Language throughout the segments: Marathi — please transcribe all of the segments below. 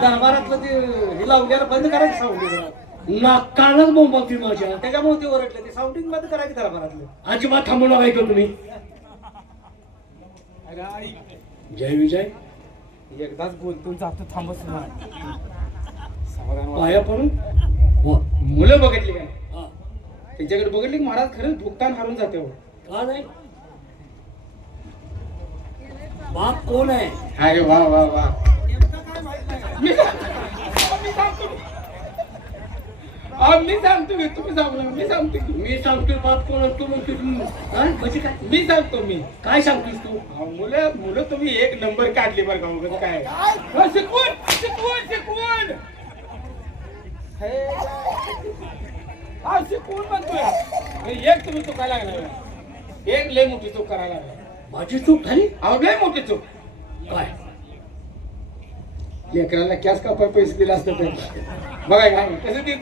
दरबारातलं ते हे लावल्याला बंद करायचं साऊंडिंग नाकालाच बोंबावती माझ्या. त्याच्यामुळे ते ओरडले ते साऊंडिंग बंद करायचं दरबारातलं. अजिबात थांबू नका का तुम्ही. जय विजय एकदाच बोलतो जातो थांबच ना. पाया पडून मुलं बघितली का त्यांच्याकडे बघितली महाराज खरंच भुगतान हारून जाते. का नाही. बाप कोण आहे. अरे वा वा वा. मी सांगतो की तुम्ही सांगू. मी सांगतोय बाप कोण आहे, तू म्हणतोय म्हणजे काय. मी सांगतो. मी काय सांगतोस तू. मुलं तुम्ही एक नंबर काढली बरं का उगाच काय. शिकवून शिकवून म्हणतोय. एक तुम्ही चुका लागला. एक लय मोठी चूक करायला लागला. माझी चूक झाली. अहो लय मोठी चूक. काय लेकराला कॅश कापाय पैसे दिले असते ते बघा काय कसं ते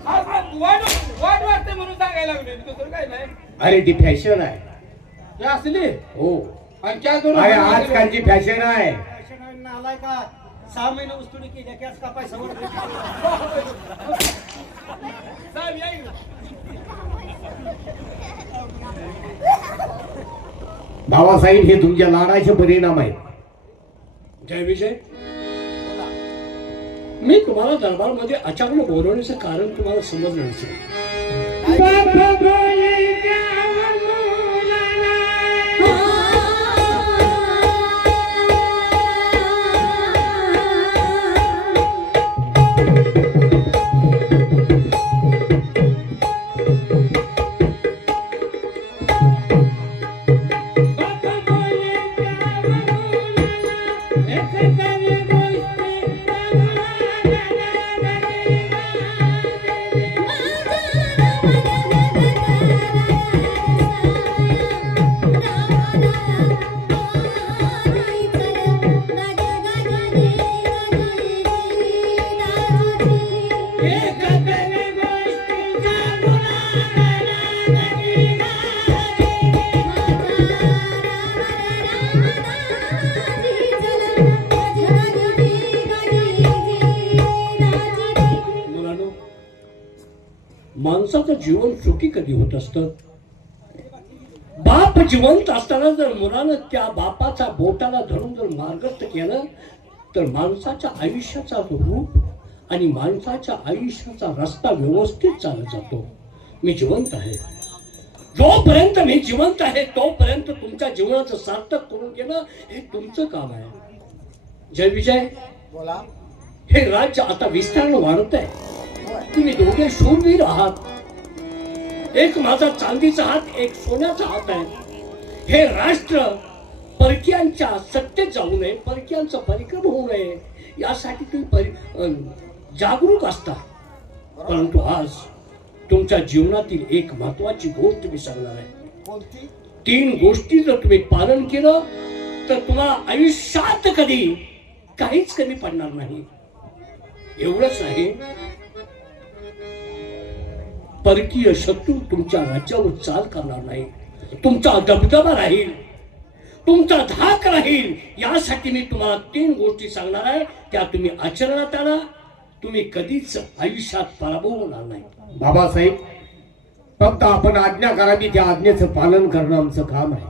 वाट वाटते म्हणून सांगायला लागले. दुसरं काय नाही. अरे ती फॅशन आहे. हे असली हो. आणि क्या दोन अरे आजकालची फॅशन आहे. आलाय का 6 महिने उस्तुडी केल्या कॅश कापाय समोर. बाबासाहेब हे तुमच्या लाडाचे परिणाम आहेत. जय विजय मी तुम्हाला दरबारमध्ये अचानक बोलवण्याचं कारण तुम्हाला समजलं नसेल. माणसाचं जीवन सुखी कधी होत असतं. बाप जिवंत असताना जर मुलानं त्या बापाचा बोटाला धरून जर मार्गस्थ केलं तर माणसाच्या आयुष्याचा रूप आणि माणसाच्या आयुष्याचा रस्ता व्यवस्थित चालत जातो. मी जिवंत आहे. जोपर्यंत मी जिवंत आहे तोपर्यंत तुमच्या जीवनाचं सार्थक करून घेणं हे तुमचं काम आहे. जय विजय बोला. हे राज्य आता विस्तारणं वाढत आहे. तुम्ही दोघे शूरवीर आहात. एक माझा चांदीचा हात एक सोन्याचा हात आहे. हे राष्ट्र परकीयांच्या सत्तेत जाऊ नये परकीयांचा परिक्रम होऊ नये यासाठी तुम्ही जागरूक असता. परंतु आज तुमच्या जीवनातील एक महत्वाची गोष्ट मी सांगणार आहे. 3 गोष्टी जर तुम्ही पालन केलं तर तुम्हाला आयुष्यात कधी काहीच कमी पडणार नाही. एवढंच नाही परकीय शत्रू तुमच्या राज्यावर चाल करणार नाही. तुमचा दबदबा राहील. तुमचा धाक राहील. यासाठी मी तुम्हाला 3 गोष्टी सांगणार आहे. त्या तुम्ही आचरणात आणा. तुम्ही कधीच आयुष्यात पराभव होणार नाही. बाबासाहेब फक्त आपण आज्ञा करावी त्या आज्ञेचं पालन करणं आमचं काम आहे.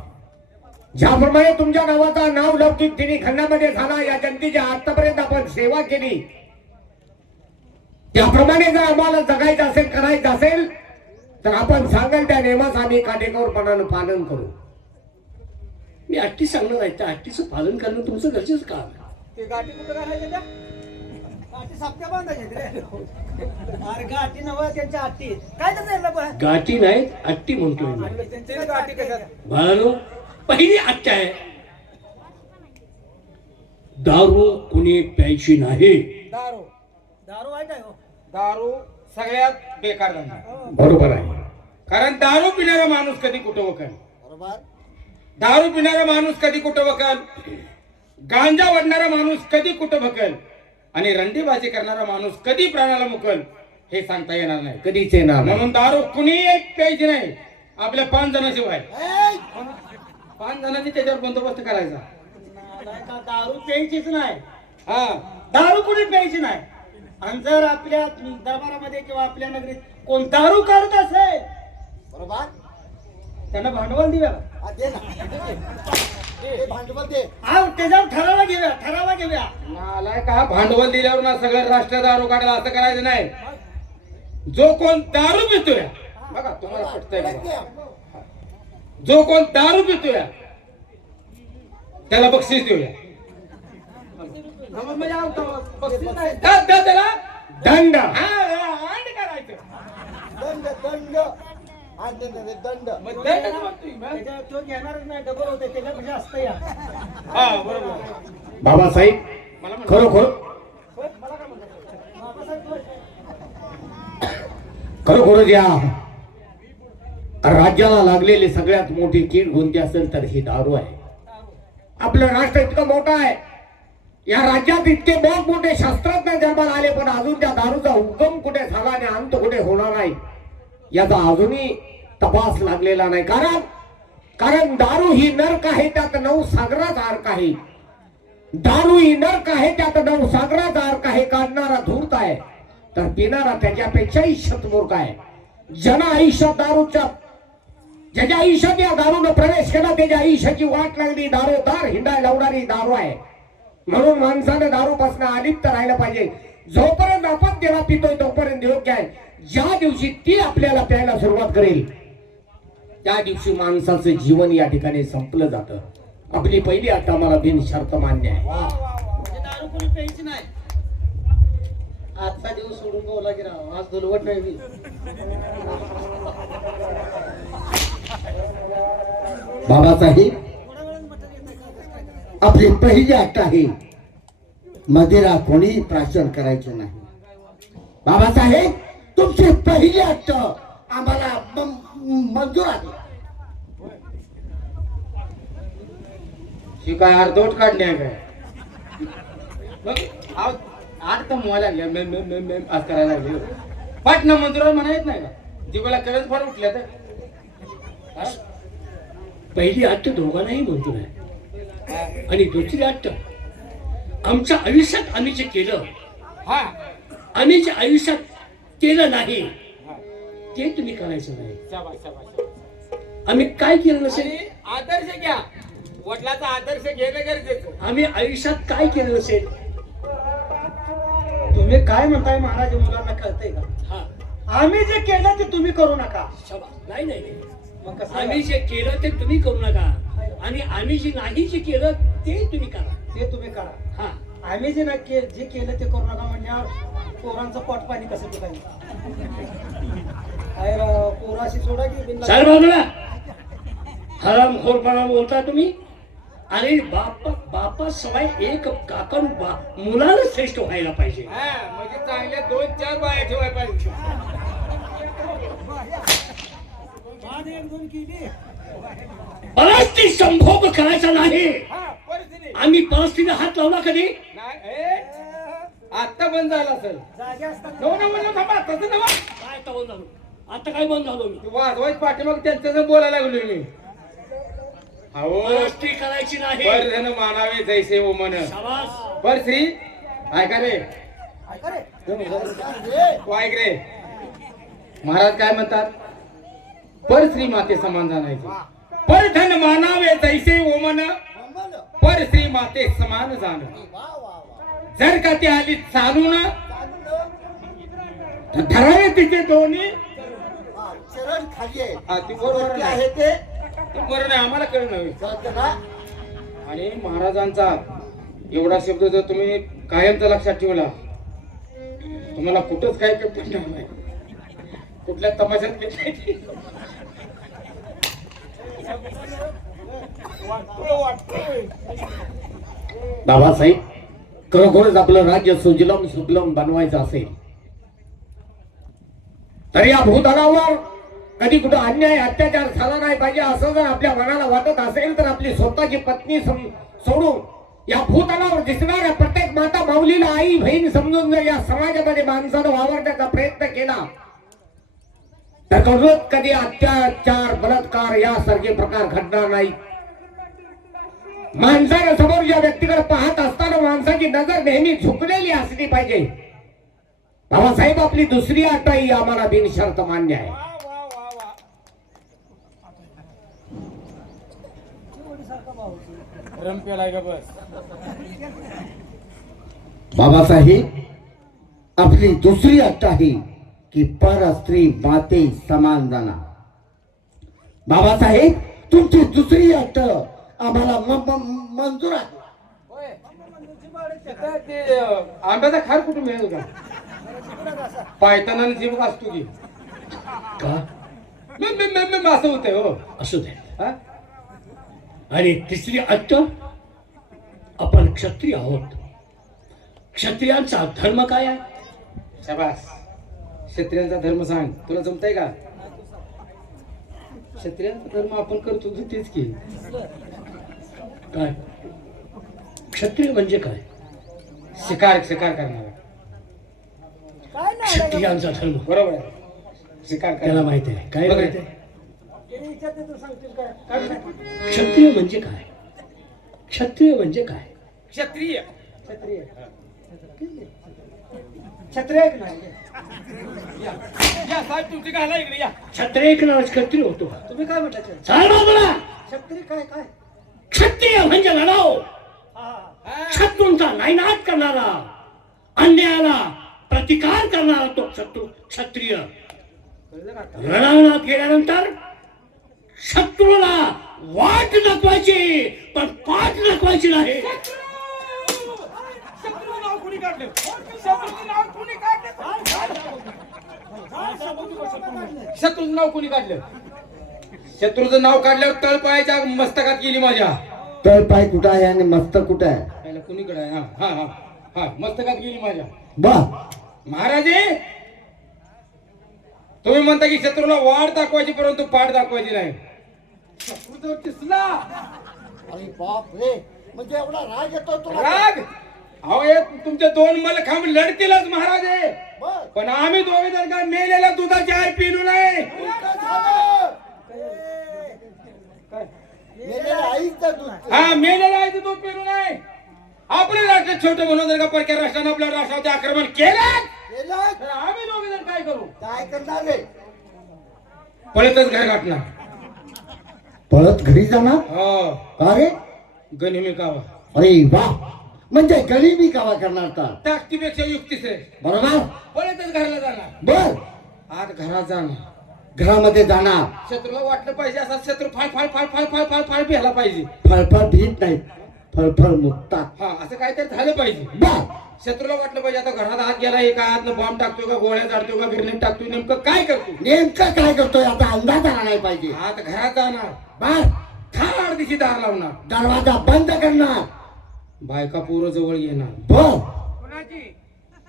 ज्याप्रमाणे तुमच्या नावाचा नाव लौकिक 3 खंडामध्ये झाला या जनतेच्या आतापर्यंत आपण सेवा केली त्याप्रमाणे जर आम्हाला जगायचं असेल करायचं असेल तर आपण सांगाल त्या नियमाचं आम्ही काटेकोरपणानं पालन करू. मी अट्टी सांगणार आहे. त्या अट्टीचं पालन करणं तुमचं गरजेचं काम आहे. ते गाठी कुठं घालायच्या त्या गाठी सापट्या बांधायच्या रे. अरे गाठी नव्हे त्यांच्या अट्टी काय तर गाठी नाहीत अट्टी म्हणतोय मी. त्यांच्या गाठी कशात बाळांनो पहिली अट्टी आहे दारू कुणी प्यायची नाही. दारू दारू वाईट आहे. दारू सगळ्यात बेकार धंदा. बरोबर आहे. कारण दारू पिणारा माणूस कधी कुठं वकल. बरोबर. दारू पिणारा माणूस कधी कुठं वकल. गांजा वडणारा माणूस कधी कुठं भकल आणि रंडीबाजी करणारा माणूस कधी प्राणाला मुकल हे सांगता येणार नाही. कधीच येणार. म्हणून दारू कुणी एक प्यायची नाही. आपल्या 5 जणांशिवाय 5 जणांनी त्याच्यावर बंदोबस्त करायचा. दारू प्यायचीच नाही. हा दारू कुणी प्यायची नाही. आणि जर आपल्या दरबारामध्ये किंवा आपल्या नगरीत कोण दारू काढत असेल बरोबर त्यांना भांडवल देऊया. हा, दे ना ते भांडवल दे. त्याच्यावर ठरावा घेऊया. आलाय का भांडवल दिल्यावर ना सगळं राष्ट्र दारू काढला असं करायचं नाही. जो कोण दारू पितोय बघा तुम्हाला पटतंय का? जो कोण दारू पितोय त्याला बक्षीस देऊया. बक्षीस नाही. त्याला दंड. करायचं दंड हा, दंड मग दंड म्हणतोय मग. त्याच्यावर तो घेणारच नाही. डबल होते त्याच्यापेक्षा असतं या. हा बरोबर. बाबासाहेब मला म्हण- खरोखर मला काय म्हणतात बाबासाहेब खरोखरच या राज्याला लागलेली सगळ्यात मोठी कीड कोणती असेल तर ही दारू आहे. आपलं राष्ट्र इतकं मोठं आहे, या राज्यात इतके मोठे शास्त्रज्ञ जन्माला आले, पण अजून त्या दारूचा उगम कुठे झाला आणि अंत कुठे होणार नाही याचा अजूनही तपास लागलेला नाही. कारण दारू ही नरक आहे, त्यात 9 सागराचा अर्क आहे. दारू ही नरक आहे, त्यात 9 सागराचा अर्क आहे. काढणारा धूर्त आहे तर पिणारा त्याच्यापेक्षाही शतमूर्ख आहे. ज्याच्या आयुष्यात या दारूनं प्रवेश केला त्याच्या आयुष्याची वाट लागली. दारोदार हिंडाय लावणारी दारू आहे. म्हणून माणसानं दारूपासून अलिप्त राहिलं पाहिजे. जोपर्यंत आपण तेव्हा पितोय तोपर्यंत योग्य आहे. ज्या दिवशी ती आपल्याला प्यायला सुरुवात करेल त्या दिवशी माणसाचं जीवन या ठिकाणी संपलं जातं. आपली पहिली अट आम्हाला बिनशर्त मान्य आहे. म्हणजे दारू कोणी प्यायची नाही. आजचा दिवस सोडून बोला की राव, आज धुलवट नाही मी. बाबासाहेब आपली पहिली अट आहे, मदिरा कोणी प्राशन करायचं नाही. बाबासाहेब तुमची पहिली अट आम्हाला मंजूर आहे. ही काय अर्धवट काढणे आहे काय? मग आठ तर मोहायला लागले आज करायला लागले. पाटणा मंजुरावर म्हणा येत नाही का? जीवाला करत फार उठल्या तर हा? पहिली अट्ट दोघांनाही मंजूर आहे आणि दुसरी अट्ट आमच्या आयुष्यात आम्ही जे केलं, हा आम्ही जे आयुष्यात केलं नाही ते तुम्ही करायचं नाही. शाबास, शाबास, शाबास. आम्ही काय केलं नसेल, आणि आदर्श घ्या. वडिलाचा आदर्श घेणं गरजेचं. आम्ही आयुष्यात काय केलं नसेल, तुम्ही काय म्हणताय महाराज, मुलांना कळतंय का? हा आम्ही जे केलं ते तुम्ही करू नका. शाबास. नाही नाही मग कसं आम्ही जे केलं ते तुम्ही करू नका आणि आम्ही जे नाही जे केलं ते तुम्ही करा. ते तुम्ही करा. हा आम्ही जे जे केलं ते करू नका म्हणजे पोरांचं पोट पाणी कसं पिकायचं? काय राव, पोराशी सोडा की बिनला. चाल बाजूला. हरामखोरपणा बोलता तुम्ही. अरे बापा सवाय एक काकण मुलाला श्रेष्ठ व्हायला पाहिजे. हा म्हणजे चांगल्या 2-4 बाया ठेवायला पाहिजे. परस्ती संभोग करायचा नाही. हा परिस्थिती आम्ही परस्तीला हात लावला कधी नाही. आता बंद झाला असेल. जागे असतात. थांबा तसं नवा. काय तर बंद झालो, आता काय बंद झालो मी. वाजवायच पाठीमाग त्यांच्यासमोर बोलायला लागलो मी. अहो परस्ती करायची नाही. बर जण मानावे जैसे ओ मन. शाबास. बर श्री ऐका रे, ऐका रे. तू ऐक रे. महाराज काय म्हणतात? पर श्री माते समान जाणायचे. पर धन मानावे जैसे ओ मन, पर श्री माते समान जाण. जर का ती आली चालून तर धरावे तिचे दोन्ही चरण खाली आहे. हा, ती बरोबर वरती आहे. आहे ते बरं नाही आम्हाला कळलं नाही. कळतं ना? आणि महाराजांचा एवढा शब्द जर तुम्ही कायमचा लक्षात ठेवला, तुम्हाला कुठंच काय पडणार नाही. कुठल्या तमाशात नाही. बाबासाहेब खरोखरच आपलं राज्य सुजलम सुफलम बनवायचं असेल तर या भूतलावर कधी कुठं अन्याय अत्याचार झाला नाही पाहिजे असं जर आपल्या मनाला वाटत असेल तर आपली स्वतःची पत्नी सोडून या भूतलावर दिसणाऱ्या प्रत्येक माता माऊलीला आई बहीण समजून जर या समाजामध्ये माणसानं वावरण्याचा प्रयत्न केला तर कधी अत्याचार बलात्कार यासारखे प्रकार घडणार नाही. माणसाने समोर या व्यक्तीकडे पाहत असताना माणसाची नजर नेहमी झुकलेली असली पाहिजे. बाबासाहेब आपली दुसरी अटही आम्हाला बिनशर्त मान्य आहे. रंपेला का बस. बाबासाहेब आपली दुसरी अट आहे की पर स्त्री माते समान जाणार. बाबासाहेब तुमची दुसरी अट आम्हाला मंजूर आहे. ते आंब्याचा खार कुठून मिळेल का? पायताना जीव असतो की का असं होतंय हो. असू दे. हा? आणि तिसरी अट, आपण क्षत्रिय आहोत. क्षत्रियांचा धर्म काय आहे? शाबास. क्षत्रियांचा धर्म सांग, तुला जमताय का? क्षत्रियांचा धर्म आपण करतो तेच की. काय क्षत्रिय म्हणजे काय? शिकार करणारा. काय नाही क्षत्रियांचा धर्म बरोबर आहे. शिकार त्याला करणारा. माहिती आहे. काय बरोबर. माहिती आहे? त्याने विचारते तू सांगतील काय काय नाही. क्षत्रिय म्हणजे काय? क्षत्रिय म्हणजे काय? क्षत्रिय क्षत्रिय क्षत्रिय आहे की नाही? या या साहेब तुमची घाला इकडे या. क्षत्रिय ऐकणारा क्षत्रिय होतो का? तुम्ही काय म्हटलं चाल बाजूला. क्षत्रिय काय काय क्षत्रिय म्हणजे लढाव, हा शत्रूंचा नायनाट करणारा, अन्यायाला प्रतिकार करणारा तो क्षत्रिय. कळलं का आता? रणांगणात गेल्यानंतर शत्रूला वाट दाखवायची, पण पाठ दाखवायची नाही. शत्रूचं नाव कोणी काढलं? शत्रूचं नाव कोणी काढलं? शत्रूचं नाव कोणी काढलं? शत्रूचं नाव काढल्यावर तळपायाच्या मस्तकात गेली माझ्या. तर पाय कुठं आहे आणि मस्तक कुठं आहे? त्याला कुणीकडे आहे? हा हा हा हा मस्तकात गेली माझ्या. बा महाराजे, तुम्ही म्हणता की शत्रूला वाढ दाखवायची परंतु पाठ दाखवायची नाही. शत्रू जर दिसला अरे बाप रे, म्हणजे एवढा राग येतो तुला? राग, अहो हे तुमचे दोन मलखांब लढतीलच महाराजे, बर. पण आम्ही दोघे जर का मेलेल्या दुधाची आई पिलू नाही. काय झालं? मेलेल्या आईचं दूध. हा, मेलेल्या आईचं दूध पिलू नाही. आपले राष्ट्र छोटे म्हणून जर का परक्या राष्ट्रानं आपल्या राष्ट्रावरती आक्रमण केलं केलं? तर आम्ही दोघे जण काय करू? काय करणार रे? पळतच घर गाठणार. पळत घरी जाणार? हो, का रे? गनिमी कावा. अरे वा, म्हणजे गरीबी कावा करणार का? ताकदीपेक्षा युक्तीच रे. बरोबर. पळतच घराला जाणार. बर, आत घरात जाणार. घरामध्ये जाणार. शत्रूला वाटलं पाहिजे असा शत्रू फाळ फाळ फाळ फाळ फाळ फाळ फाळ भिहाला पाहिजे. फळफळ भीत नाही, फळफळ मुक्ता. हा, असं काहीतरी झालं पाहिजे. बर, शत्रूला वाटलं पाहिजे आता घरात हात गेला, एका हातनं बॉम्ब टाकतोय का, गोळ्या जाडतोय का, ग्रेनेड टाकतोय, नेमकं काय करतो? नेमकं काय करतोय आता अंदाज आला नाही पाहिजे. आत घरात जाणार. बर, थाड दिशी दार लावणार. दरवाजा बंद करणार. बायका पोरं जवळ येणार. बर,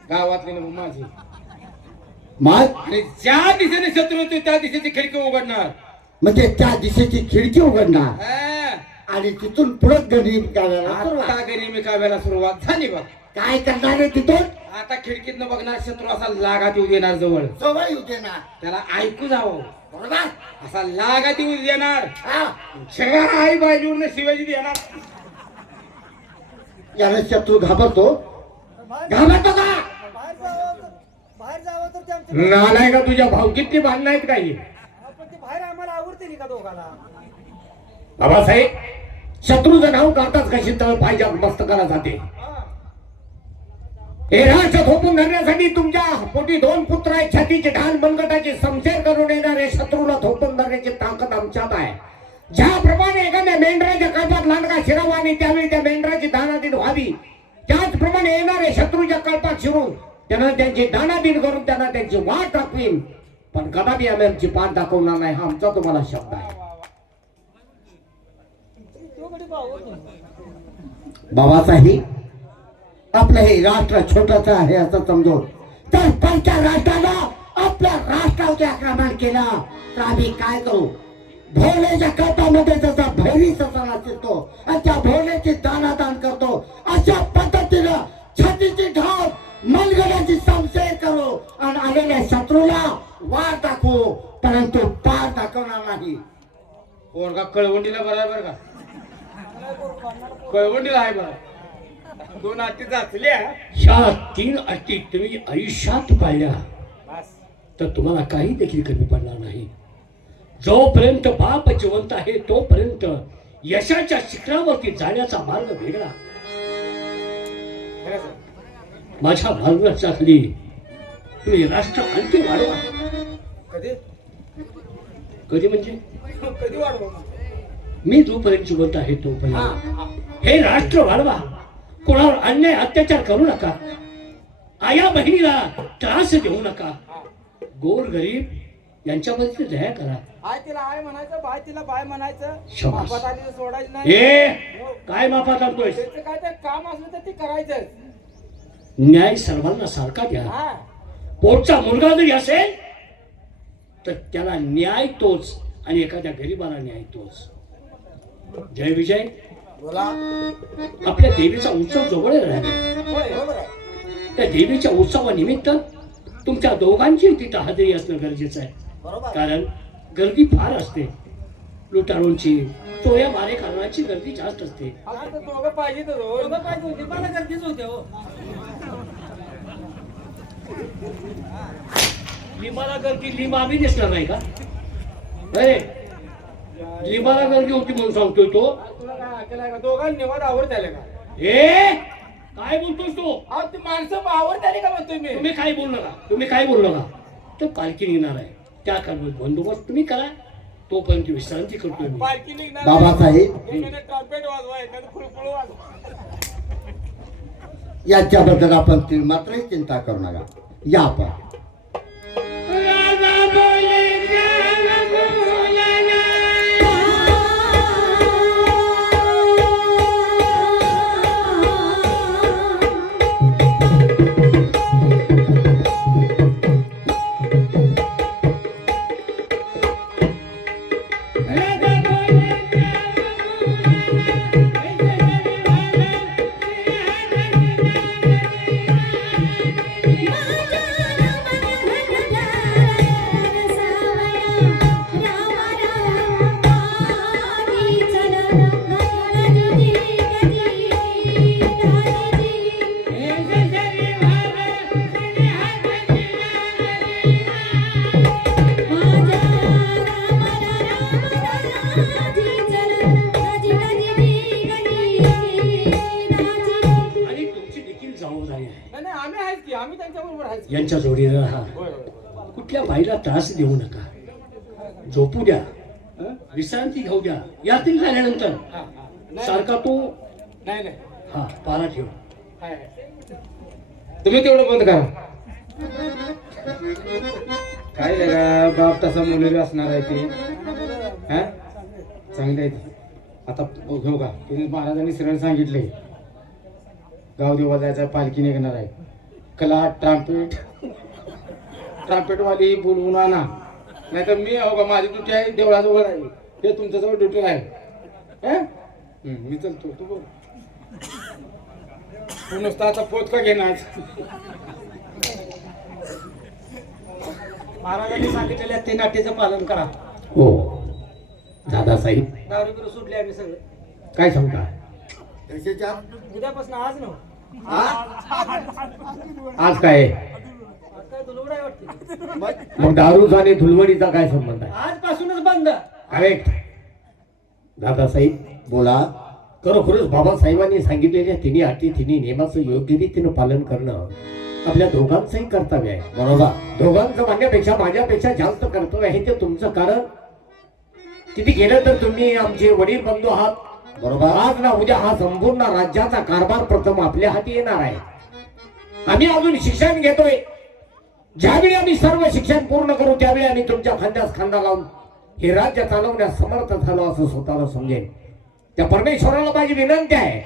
गावातली नव्ह माझी. मग आणि ज्या दिशेने शत्रू येतोय त्या दिशेची खिडकी उघडणार. म्हणजे त्या दिशेची खिडकी उघडणार हा, आणि तिथून पुढे गरीब काव्याला सुरुवात. आता गनिमी काव्याला सुरुवात झाली बघ. काय करणार आहे तिथून? आता खिडकीतनं बघणार, शत्रू असा लागात येऊ देणार जवळ. जवळ येऊ देणार. त्याला ऐकू जावं, बरोबर. असा लागात येऊ देणार. हा, जेव्हा आई बाजूने शिवाजी देणार. याला शत्रू घाबरतो. बाहेर घाबरतो का? बाहेर जावं तर ते आमच्या नालाय का तुझ्या भाऊ किती भांडणं आहेत काही? पण ते बाहेर आम्हाला आवडते का दोघाला? बाबासाहेब, शत्रूचं नाव काढताच कशी तळ पाहिजे मस्तकाला जाते. हे राष्ट्र थोपून धरण्यासाठी तुमच्या पोटी दोन पुत्र आहेत. छातीची ढाल मनगटाची समशेर करून येणारे शत्रूला थोपून धरण्याची ताकद आमच्यात आहे. ज्याप्रमाणे एखाद्या मेंढराच्या कळपात लांडगा शिरावा आणि त्यावेळी त्या मेंढराची दानादिन व्हावी, त्याचप्रमाणे येणारे शत्रूच्या कळपात शिरून त्यांना त्यांची दानादिन करून त्यांना त्यांची वाट दाखवीन, पण कदापि आम्ही आमची पाठ दाखवणार नाही. हा आमचा तुम्हाला शब्द आहे. तो कधी पाहत नाही. बाबासाहेब, आपलं हे राष्ट्र छोटस आहे असं समजून तर पंच्या राष्ट्रानं आपल्या राष्ट्रावरती आक्रमण केलं तर आम्ही काय करू? भोवल्याच्या कपामध्ये जसा भैरी ससाला शिरतो आणि त्या भोवल्याची दानादान करतो, अशा पद्धतीनं छातीची ढाल मनगडाची समशेर करू आणि आलेल्या शत्रूला वार दाखवू, परंतु पार दाखवणार नाही. पोरगा कळवंडीला बराबर का? कळवंडीला आहे बरं. 2 अटी जाचल्या ह्या 3 अटी तुम्ही आयुष्यात पाळल्या बस. तर तुम्हाला काही देखील कमी पडणार नाही. जोपर्यंत बाप जिवंत आहे तोपर्यंत यशाच्या शिखरावरती जाण्याचा मार्ग वेगळा. खरंच आहे. माझ्या मार्गदर्शनाखाली तुम्ही राष्ट्र आणखी वाढवा. कधी कधी म्हणजे कधी वाढव मी जोपर्यंत जिवंत आहे तोपर्यंत हा. हे राष्ट्र वाढवा. कोणावर अन्याय अत्याचार करू नका. आया बहिणीला त्रास देऊ नका. गोर गरीब यांच्यामध्ये दया करा. आय तिला आय म्हणायचं, बाय तिला बाय म्हणायचं. शाबास. बापात आली तर सोडायचं नाही. ए काय माफा आणतोय. त्याचं काय ते काम असलं तर ते करायचं. न्याय सर्वांना सारखा द्या. हा. पोटचा मुलगा जरी असेल तर त्याला न्याय तोच आणि एखाद्या गरीबाला न्याय तोच. जय विजय. बोला. आपल्या देवीचा उत्सव जवळ राहिला. होय. बरोबर आहे. त्या देवीच्या उत्सवानिमित्त तुमच्या दोघांची तिथं हजेरी असणं गरजेचं आहे. बरोबर. कारण गर्दी फार असते. लुटारूंची चोऱ्या मारेकरणाची गर्दी जास्त असते. आता तर दोघं पाहिजे तर दोघं पाहिजे होते. मला गर्दीच होते हो. लिंबाला गर्दी लिंब आम्ही दिसणार नाही का. अरे लिंबाला गर्दी होती म्हणून सांगतोय तो. तुला काय अक्कल आहे का? दोघांनी निवाड आवडत आले का? ए काय बोलतोस तू. अहो ती माणसं आवडत आली का म्हणतोय मी. तुम्ही काय बोलू नका. तुम्ही काय बोलू नका. तर पालखी निघणार आहे. त्या कारण बंदोबस्त तुम्ही करा. तोपर्यंत विश्रांती करतोय मी. पालखी निघणार. बाबासाहेब. एखादं ट्रम्पेट वाजवा, एखादं फुलफुल वाजवा. याच्याबद्दल आपण मात्र चिंता करू नका. या आपण. आणि तुमची देखील जबाबदारी आहे. नाही नाही, आम्ही आहेत की, आम्ही त्यांच्याबरोबर आहेत की. यांच्या जोडीला राहा. होय, होय. कुठल्या बाईला त्रास देऊ नका. झोपू द्या. विश्रांती घेऊ द्या. यातील झाल्यानंतर हा, हा. नाही, सारखा तो नाही नाही. हा पारा ठेव. हाय, हाय. तुम्ही तेवढं बंद करा. काय लगा बाप तसा मुली असणार आहे ती. हा चांगली आहे ती. आता घेऊ का तुम्ही महाराजांनी सरळ सांगितले गावदेवा जायचा पालखी निघणार आहे. कला ट्राम्पेटवाली बोलवून आणा. नाही तर मी हो का माझी ड्युटी आहे देवळाजवळ आहे. हे तुमच्याजवळ ड्युटी आहे. मी चलतो. तू बोल. तू नुसता आता पोत का घेणार. महाराजांनी सांगितलेल्या 3 अटीचं पालन करा. हो दादासाहेब दारू बिरू सुटले आम्ही सगळे. काय सांगता. उद्यापासून आज नव्ह. आज काय आज काय दुलवड आहे वाटते. मग दारूचा आणि धुलवडीचा काय संबंध आहे. आजपासूनच बंद. करेक्ट. दादासाहेब बोला. खरोखरच बाबासाहेबांनी सांगितलेल्या 3 अटी 3 नियमाचं योग्य रीतीनं पालन करणं आपल्या दोघांचंही कर्तव्य आहे. बरोबर. दोघांचं म्हणण्यापेक्षा माझ्यापेक्षा जास्त कर्तव्य आहे ते तुमचं. कारण किती गेलं तर तुम्ही आमचे वडील बंधू आहात. बरोबर. आज ना उद्या हा संपूर्ण राज्याचा कारभार प्रथम आपल्या हाती येणार आहे. आम्ही अजून शिक्षण घेतोय. ज्यावेळी आम्ही सर्व शिक्षण पूर्ण करू त्यावेळी आम्ही तुमच्या खांद्यास खांदा लावून हे राज्य चालवण्यास समर्थ झालो असं स्वतःला समजेल. त्या परमेश्वराला माझी विनंती आहे.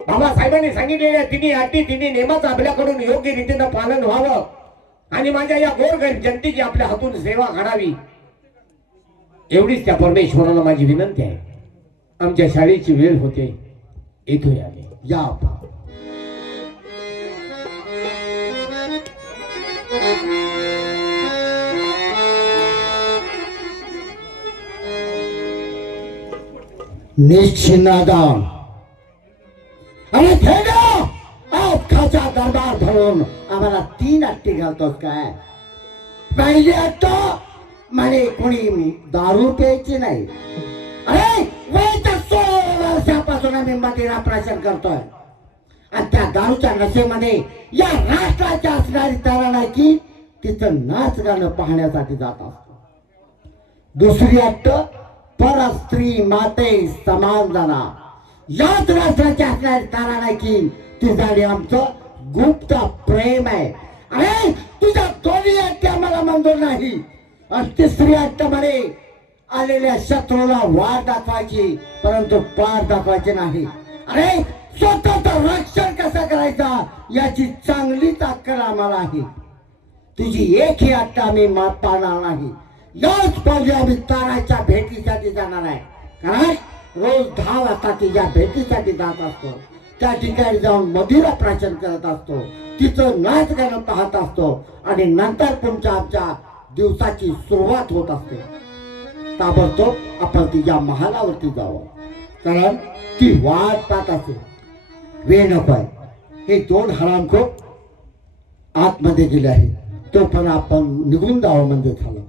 बाबासाहेबांनी सांगितलेल्या 3 अटी 3 नियमाचं आपल्याकडून योग्य रीतीनं पालन व्हावं आणि माझ्या या गोरगरीब जनतेची आपल्या हातून सेवा घडावी एवढीच त्या परमेश्वराला माझी विनंती आहे. आमच्या शाळेची वेळ होते. येतोय आम्ही. या आपण. निश्चिनादान. अरे ठेगा दरबार भरून आम्हाला 3 अट्टी घालतोस काय? पहिली अट्ट म्हणे कोणी दारू प्यायची नाही. अरे वयाच्या 16 वर्षापासून आम्ही मदिरा प्राशन करतोय आणि त्या दारूच्या नशेमध्ये या राष्ट्राची असणारी तरुण आहे की तिथं नाच गाणं पाहण्यासाठी जात असतो. दुसरी अट्ट पर स्त्री माते समान जाणा. याच राष्ट्राची असणारी तरुण आहे की तिच्याकडे आमचं गुप्त प्रेम आहे. अरे तुझ्या दोन्ही अट्ट्या मला मंजूर नाही. आणि तिसरी अट्ट म्हणे आलेल्या शत्रूला वाट दाखवायची परंतु पार दाखवायची नाही. अरे स्वतःचं रक्षण कसं करायचा याची चांगलीच अक्कल आम्हाला आहे. तुझी एकही अट्टा आम्ही मात पाळणार नाही. याच पावली आम्ही ताराच्या भेटीसाठी जाणार आहे. कारण रोज 10 वाजता तिच्या भेटीसाठी जात असतो. त्या ठिकाणी जाऊन मदिरा प्राशन करत असतो. तिचं नाच गाणं पाहत असतो आणि नंतर तुमच्या आमच्या दिवसाची सुरुवात होत असते. ताबडतोब आपण तिच्या महालावरती जावं कारण ती वाट पाहत असते. वेळ नको आहे. हे 2 हरामखोर आतमध्ये गेले आहे तो पण आपण निघून जावं म्हणजे झालं.